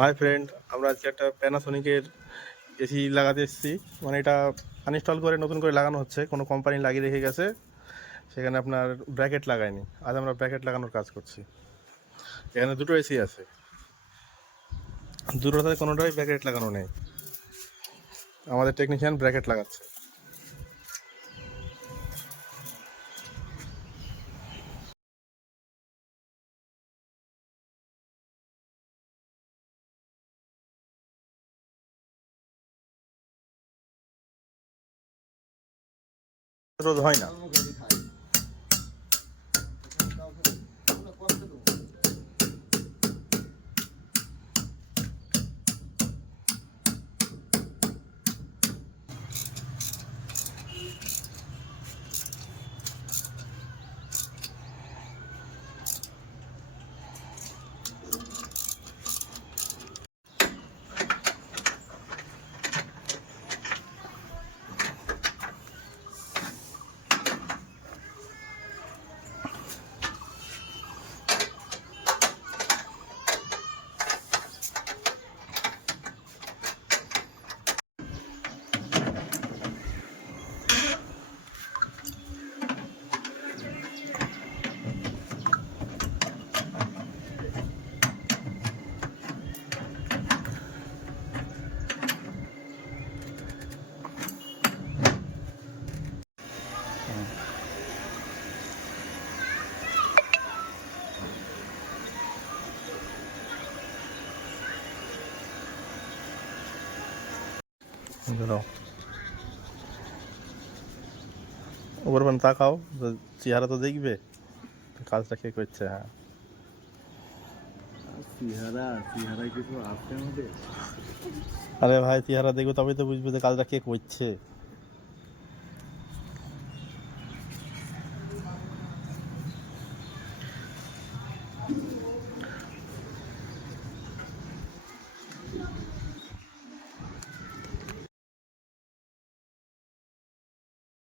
Hi friend, আমরা আজকে একটা প্যানাসোনিকের এসি লাগাতে এসেছি। মানে এটা আনইনস্টল করে নতুন করে লাগানো হচ্ছে, কোনো কোম্পানি লাগিয়ে রেখে গেছে, সেখানে আপনার ব্র্যাকেট লাগায়নি। আজ আমরা ব্র্যাকেট লাগানোর কাজ করছি। এখানে দুটো এসি আছে, দুটোতে কোনোটাই ব্র্যাকেট লাগানো নেই। আমাদের টেকনিশিয়ান ব্র্যাকেট লাগাচ্ছে। রোধ হয় না। ওপর মানে তাকাও, চেহারা তো দেখবে কাজটা কে করছে। হ্যাঁ, চেহারা কিছু আছে আমাদের। আরে ভাই, চেহারা দেখবে তবেই তো বুঝবে যে কাজটা কে করছে।